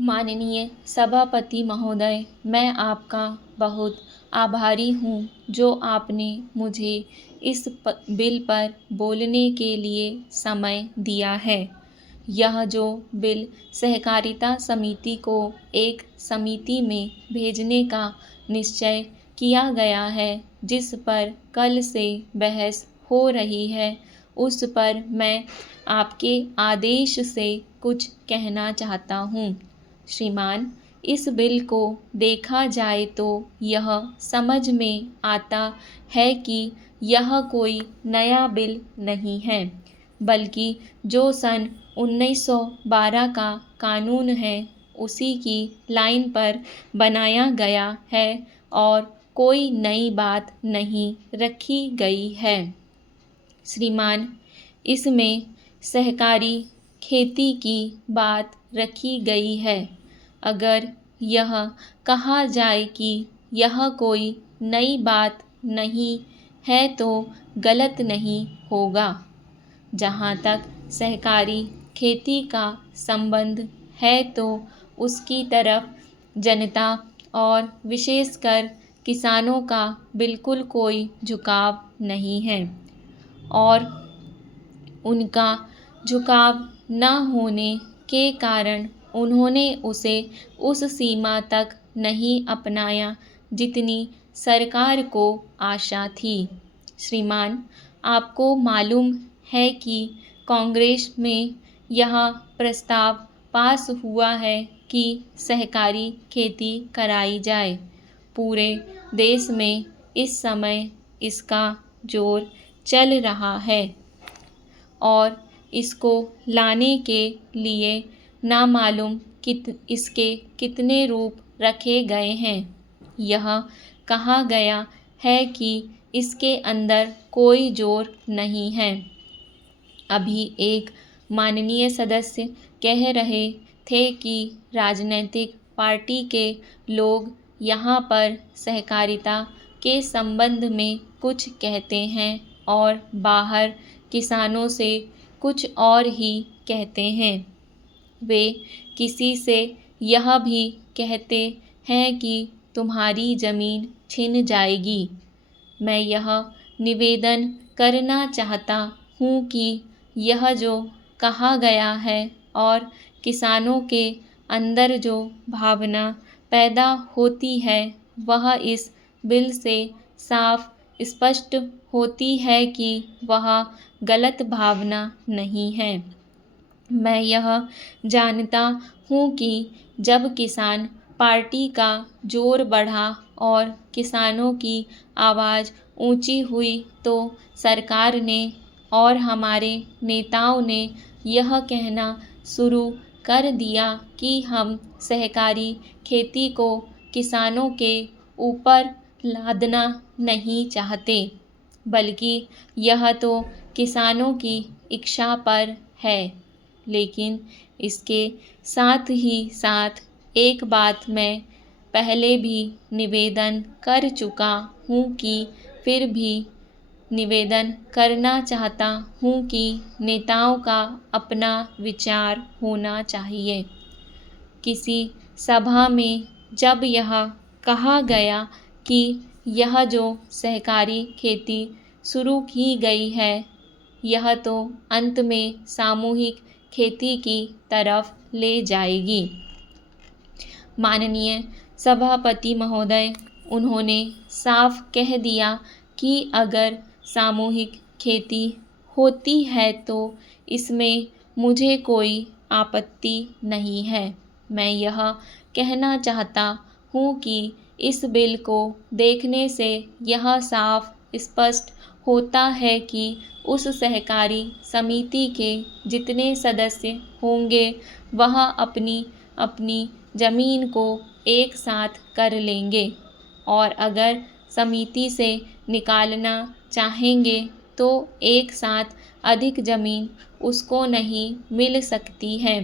माननीय सभापति महोदय, मैं आपका बहुत आभारी हूँ जो आपने मुझे इस बिल पर बोलने के लिए समय दिया है। यह जो बिल सहकारिता समिति को एक समिति में भेजने का निश्चय किया गया है, जिस पर कल से बहस हो रही है, उस पर मैं आपके आदेश से कुछ कहना चाहता हूँ। श्रीमान, इस बिल को देखा जाए तो यह समझ में आता है कि यह कोई नया बिल नहीं है, बल्कि जो सन 1912 का कानून है उसी की लाइन पर बनाया गया है और कोई नई बात नहीं रखी गई है। श्रीमान, इसमें सहकारी खेती की बात रखी गई है। अगर यह कहा जाए कि यह कोई नई बात नहीं है तो गलत नहीं होगा। जहाँ तक सहकारी खेती का संबंध है तो उसकी तरफ जनता और विशेषकर किसानों का बिल्कुल कोई झुकाव नहीं है और उनका झुकाव न होने के कारण उन्होंने उसे उस सीमा तक नहीं अपनाया जितनी सरकार को आशा थी। श्रीमान, आपको मालूम है कि कांग्रेस में यह प्रस्ताव पास हुआ है कि सहकारी खेती कराई जाए। पूरे देश में इस समय इसका जोर चल रहा है और इसको लाने के लिए नामालूम इसके कितने रूप रखे गए हैं। यह कहा गया है कि इसके अंदर कोई जोर नहीं है। अभी एक माननीय सदस्य कह रहे थे कि राजनीतिक पार्टी के लोग यहाँ पर सहकारिता के संबंध में कुछ कहते हैं और बाहर किसानों से कुछ और ही कहते हैं। वे किसी से यह भी कहते हैं कि तुम्हारी ज़मीन छिन जाएगी। मैं यह निवेदन करना चाहता हूँ कि यह जो कहा गया है और किसानों के अंदर जो भावना पैदा होती है वह इस बिल से साफ स्पष्ट होती है कि वह गलत भावना नहीं है। मैं यह जानता हूँ कि जब किसान पार्टी का जोर बढ़ा और किसानों की आवाज़ ऊंची हुई तो सरकार ने और हमारे नेताओं ने यह कहना शुरू कर दिया कि हम सहकारी खेती को किसानों के ऊपर लादना नहीं चाहते, बल्कि यह तो किसानों की इच्छा पर है। लेकिन इसके साथ ही साथ एक बात मैं पहले भी निवेदन कर चुका हूँ कि फिर भी निवेदन करना चाहता हूँ कि नेताओं का अपना विचार होना चाहिए। किसी सभा में जब यह कहा गया कि यह जो सहकारी खेती शुरू की गई है यह तो अंत में सामूहिक खेती की तरफ ले जाएगी। माननीय सभापति महोदय, उन्होंने साफ कह दिया कि अगर सामूहिक खेती होती है तो इसमें मुझे कोई आपत्ति नहीं है। मैं यह कहना चाहता हूँ कि इस बिल को देखने से यह साफ स्पष्ट होता है कि उस सहकारी समिति के जितने सदस्य होंगे वह अपनी अपनी ज़मीन को एक साथ कर लेंगे और अगर समिति से निकालना चाहेंगे तो एक साथ अधिक ज़मीन उसको नहीं मिल सकती है।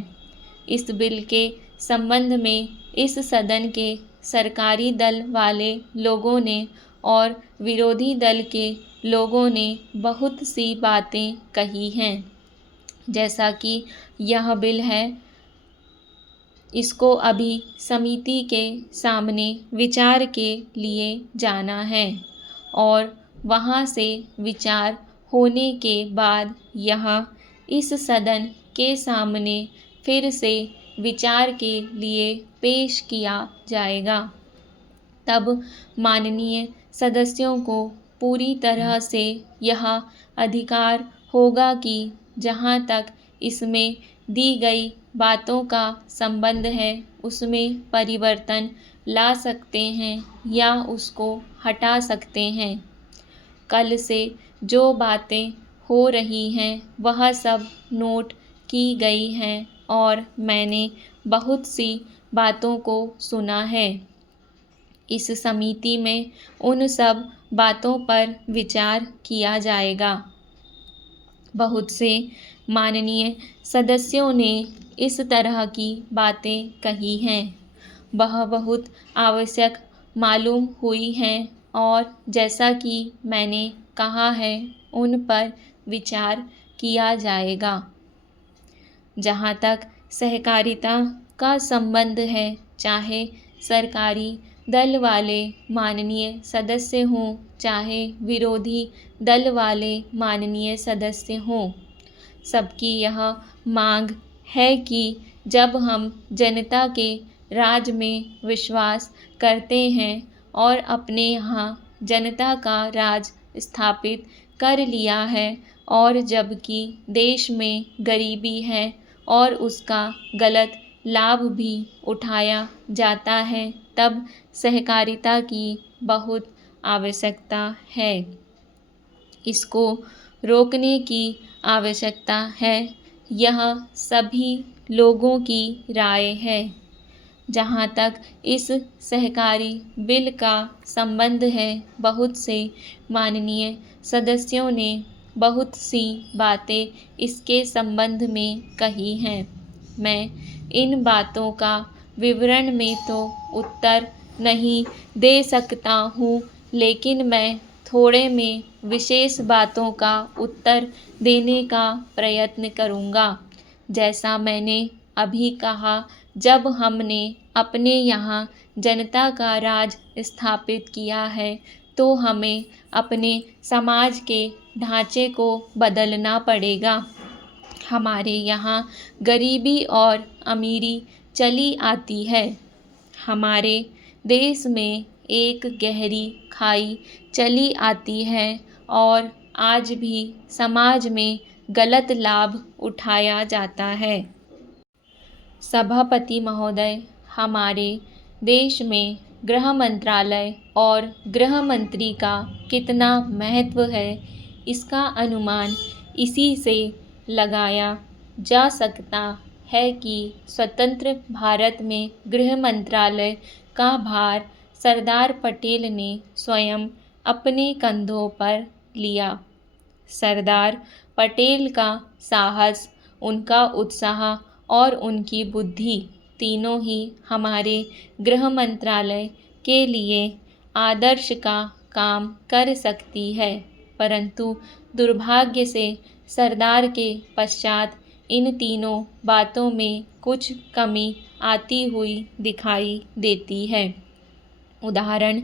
इस बिल के संबंध में इस सदन के सरकारी दल वाले लोगों ने और विरोधी दल के लोगों ने बहुत सी बातें कही हैं, जैसा कि यह बिल है इसको अभी समिति के सामने विचार के लिए जाना है और वहाँ से विचार होने के बाद यह इस सदन के सामने फिर से विचार के लिए पेश किया जाएगा। तब माननीय सदस्यों को पूरी तरह से यह अधिकार होगा कि जहाँ तक इसमें दी गई बातों का संबंध है उसमें परिवर्तन ला सकते हैं या उसको हटा सकते हैं। कल से जो बातें हो रही हैं वह सब नोट की गई हैं और मैंने बहुत सी बातों को सुना है। इस समिति में उन सब बातों पर विचार किया जाएगा। बहुत से माननीय सदस्यों ने इस तरह की बातें कही हैं, वह बहुत आवश्यक मालूम हुई हैं और जैसा कि मैंने कहा है उन पर विचार किया जाएगा। जहाँ तक सहकारिता का संबंध है, चाहे सरकारी दल वाले माननीय सदस्य हों चाहे विरोधी दल वाले माननीय सदस्य हों, सबकी यह मांग है कि जब हम जनता के राज में विश्वास करते हैं और अपने यहाँ जनता का राज स्थापित कर लिया है और जबकि देश में गरीबी है और उसका गलत लाभ भी उठाया जाता है, तब सहकारिता की बहुत आवश्यकता है। इसको रोकने की आवश्यकता है, यह सभी लोगों की राय है। जहाँ तक इस सहकारी बिल का संबंध है, बहुत से माननीय सदस्यों ने बहुत सी बातें इसके संबंध में कही हैं। मैं इन बातों का विवरण में तो उत्तर नहीं दे सकता हूँ, लेकिन मैं थोड़े में विशेष बातों का उत्तर देने का प्रयत्न करूँगा। जैसा मैंने अभी कहा, जब हमने अपने यहाँ जनता का राज स्थापित किया है तो हमें अपने समाज के ढांचे को बदलना पड़ेगा। हमारे यहाँ गरीबी और अमीरी चली आती है। हमारे देश में एक गहरी खाई चली आती है और आज भी समाज में गलत लाभ उठाया जाता है। सभापति महोदय, हमारे देश में गृह मंत्रालय और गृह मंत्री का कितना महत्व है, इसका अनुमान इसी से लगाया जा सकता है कि स्वतंत्र भारत में गृह मंत्रालय का भार सरदार पटेल ने स्वयं अपने कंधों पर लिया। सरदार पटेल का साहस, उनका उत्साह और उनकी बुद्धि तीनों ही हमारे गृह मंत्रालय के लिए आदर्श का काम कर सकती है, परंतु दुर्भाग्य से सरदार के पश्चात इन तीनों बातों में कुछ कमी आती हुई दिखाई देती है। उदाहरण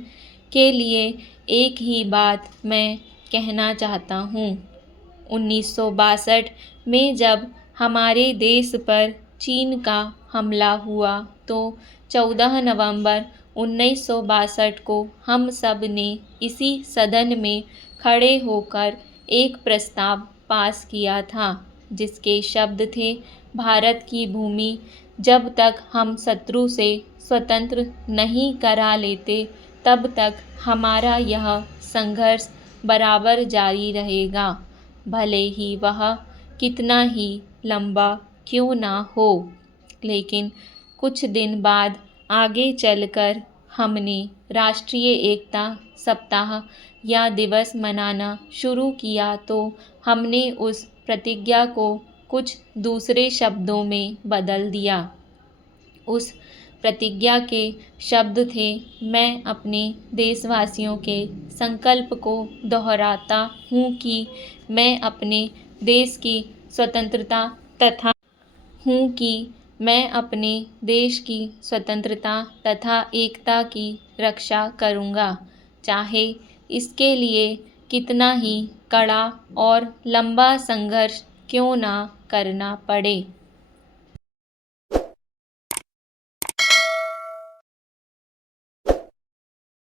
के लिए एक ही बात मैं कहना चाहता हूँ। 1962 में जब हमारे देश पर चीन का हमला हुआ तो 14 नवंबर 1962 को हम सब ने इसी सदन में खड़े होकर एक प्रस्ताव पास किया था, जिसके शब्द थे, भारत की भूमि जब तक हम शत्रु से स्वतंत्र नहीं करा लेते तब तक हमारा यह संघर्ष बराबर जारी रहेगा, भले ही वह कितना ही लंबा क्यों ना हो। लेकिन कुछ दिन बाद आगे चलकर हमने राष्ट्रीय एकता सप्ताह या दिवस मनाना शुरू किया तो हमने उस प्रतिज्ञा को कुछ दूसरे शब्दों में बदल दिया। उस प्रतिज्ञा के शब्द थे, मैं अपने देशवासियों के संकल्प को दोहराता हूँ कि मैं अपने देश की स्वतंत्रता तथा हूँ कि मैं अपने देश की स्वतंत्रता तथा एकता की रक्षा करूँगा, चाहे इसके लिए कितना ही कड़ा और लंबा संघर्ष क्यों ना करना पड़े।